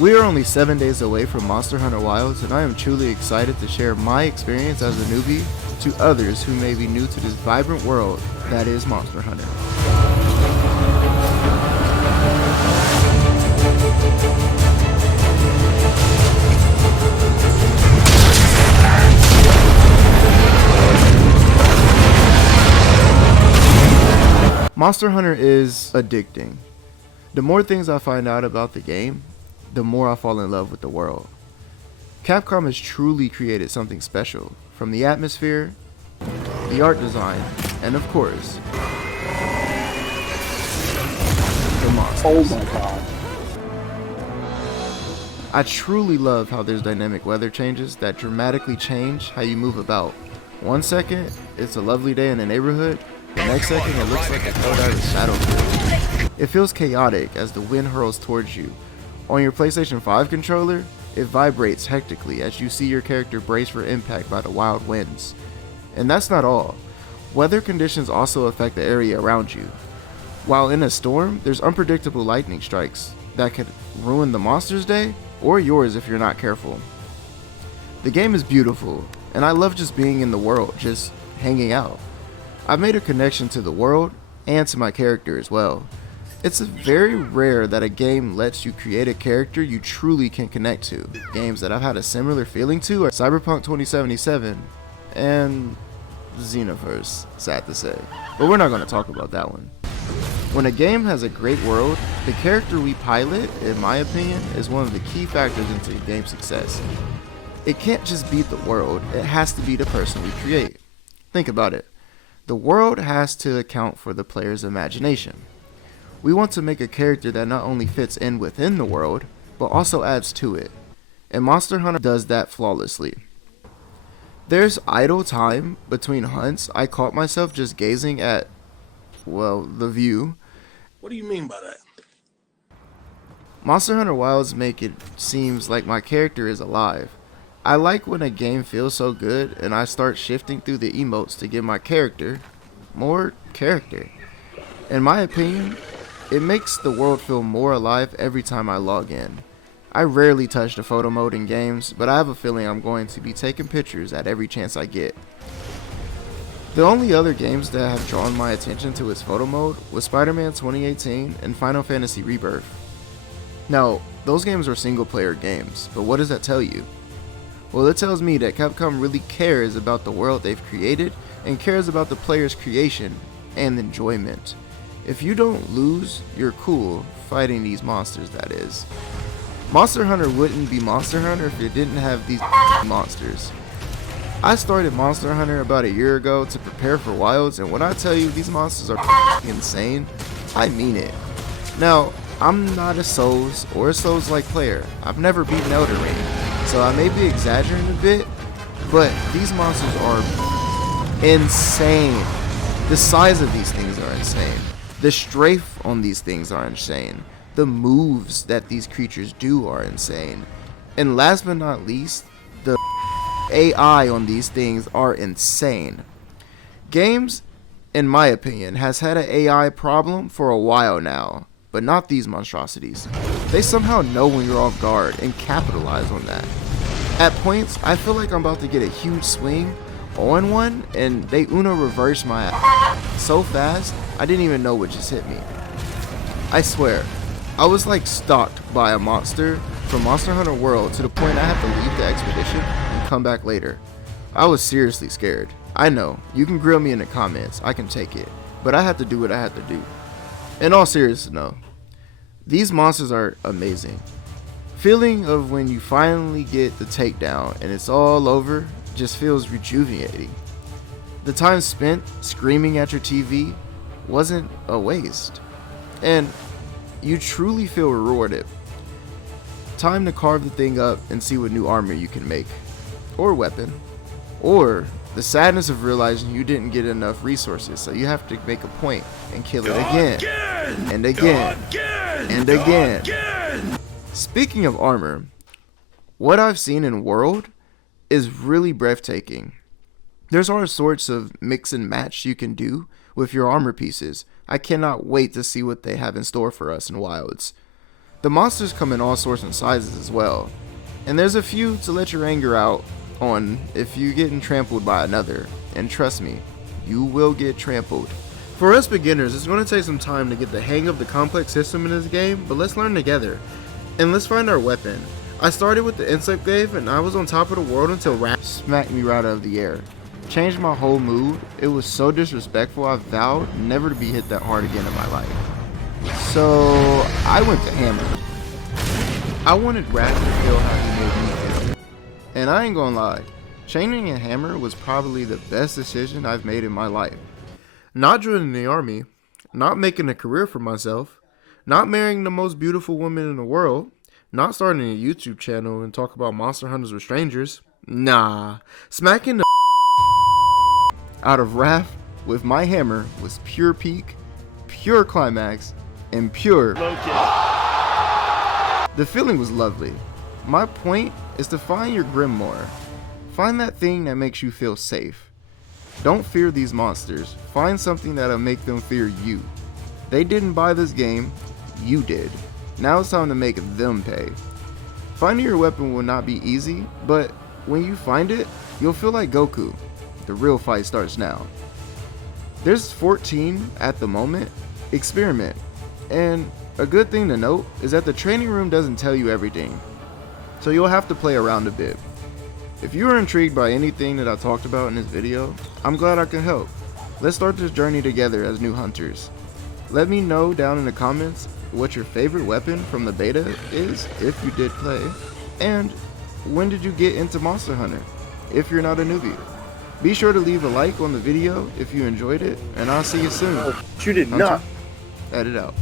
We are only 7 days away from Monster Hunter Wilds, and I am truly excited to share my experience as a newbie to others who may be new to this vibrant world that is Monster Hunter. Monster Hunter is addicting. The more things I find out about the game, the more I fall in love with the world. Capcom has truly created something special, from the atmosphere, the art design, and of course, the monsters. Oh my god. I truly love how there's dynamic weather changes that dramatically change how you move about. 1 second, it's a lovely day in the neighborhood. The next second, it looks like a Helldiver's battlefield. It feels chaotic as the wind hurls towards you. On your PlayStation 5 controller, it vibrates hectically as you see your character brace for impact by the wild winds. And that's not all. Weather conditions also affect the area around you. While in a storm, there's unpredictable lightning strikes that could ruin the monster's day or yours if you're not careful. The game is beautiful, and I love just being in the world, just hanging out. I've made a connection to the world and to my character as well. It's very rare that a game lets you create a character you truly can connect to. Games that I've had a similar feeling to are Cyberpunk 2077 and Xenoverse, sad to say. But we're not going to talk about that one. When a game has a great world, the character we pilot, in my opinion, is one of the key factors into a game's success. It can't just be the world, it has to be the person we create. Think about it. The world has to account for the player's imagination. We want to make a character that not only fits in within the world, but also adds to it. And Monster Hunter does that flawlessly. There's idle time between hunts. I caught myself just gazing at, well, the view. What do you mean by that? Monster Hunter Wilds make it seems like my character is alive. I like when a game feels so good and I start shifting through the emotes to give my character more character. In my opinion, it makes the world feel more alive every time I log in. I rarely touch the photo mode in games, but I have a feeling I'm going to be taking pictures at every chance I get. The only other games that have drawn my attention to its photo mode was Spider-Man 2018 and Final Fantasy Rebirth. Now, those games are single player games, but what does that tell you? Well, it tells me that Capcom really cares about the world they've created and cares about the player's creation and enjoyment. If you don't lose, you're cool fighting these monsters, that is. Monster Hunter wouldn't be Monster Hunter if it didn't have these monsters. I started Monster Hunter about a year ago to prepare for Wilds, and when I tell you these monsters are insane, I mean it. Now, I'm not a Souls or a Souls-like player. I've never beaten Elden Ring, so I may be exaggerating a bit, but these monsters are insane. The size of these things are insane. The strafe on these things are insane. The moves that these creatures do are insane. And last but not least, the AI on these things are insane. Games, in my opinion, has had an AI problem for a while now, but not these monstrosities. They somehow know when you're off guard and capitalize on that. At points, I feel like I'm about to get a huge swing on one, and they Uno reverse my ass so fast, I didn't even know what just hit me. I swear, I was like stalked by a monster from Monster Hunter World to the point I had to leave the expedition and come back later. I was seriously scared. I know, you can grill me in the comments, I can take it, but I had to do what I had to do. In all seriousness though, these monsters are amazing. Feeling of when you finally get the takedown and it's all over just feels rejuvenating. The time spent screaming at your TV wasn't a waste, and you truly feel rewarded. Time to carve the thing up and see what new armor you can make, or weapon, or the sadness of realizing you didn't get enough resources, so you have to make a point and kill it again, and again, and again. Speaking of armor, what I've seen in World is really breathtaking. There's all sorts of mix and match you can do with your armor pieces. I cannot wait to see what they have in store for us in Wilds. The monsters come in all sorts and sizes as well, and there's a few to let your anger out on if you're getting trampled by another, and trust me, you will get trampled. For us beginners, it's going to take some time to get the hang of the complex system in this game, but let's learn together, and let's find our weapon. I started with the insect glaive, and I was on top of the world until Raph smacked me right out of the air. Changed my whole mood. It was so disrespectful, I vowed never to be hit that hard again in my life. So I went to Hammer. I wanted Raph to feel how he made me feel. And I ain't gonna lie, changing a Hammer was probably the best decision I've made in my life. Not joining the army, not making a career for myself, not marrying the most beautiful woman in the world, not starting a YouTube channel and talk about monster hunters with strangers. Nah, smacking the out of Raph with my hammer was pure peak, pure climax, and pure The feeling was lovely. My point is to find your grimoire. Find that thing that makes you feel safe. Don't fear these monsters. Find something that'll make them fear you. They didn't buy this game, you did. Now it's time to make them pay. Finding your weapon will not be easy, but when you find it, you'll feel like Goku. The real fight starts now. There's 14 at the moment. Experiment. And a good thing to note is that the training room doesn't tell you everything, so you'll have to play around a bit. If you are intrigued by anything that I talked about in this video, I'm glad I could help. Let's start this journey together as new hunters. Let me know down in the comments what your favorite weapon from the beta is, if you did play, and when did you get into Monster Hunter, if you're not a newbie. Be sure to leave a like on the video if you enjoyed it, and I'll see you soon. You did not. Edit out.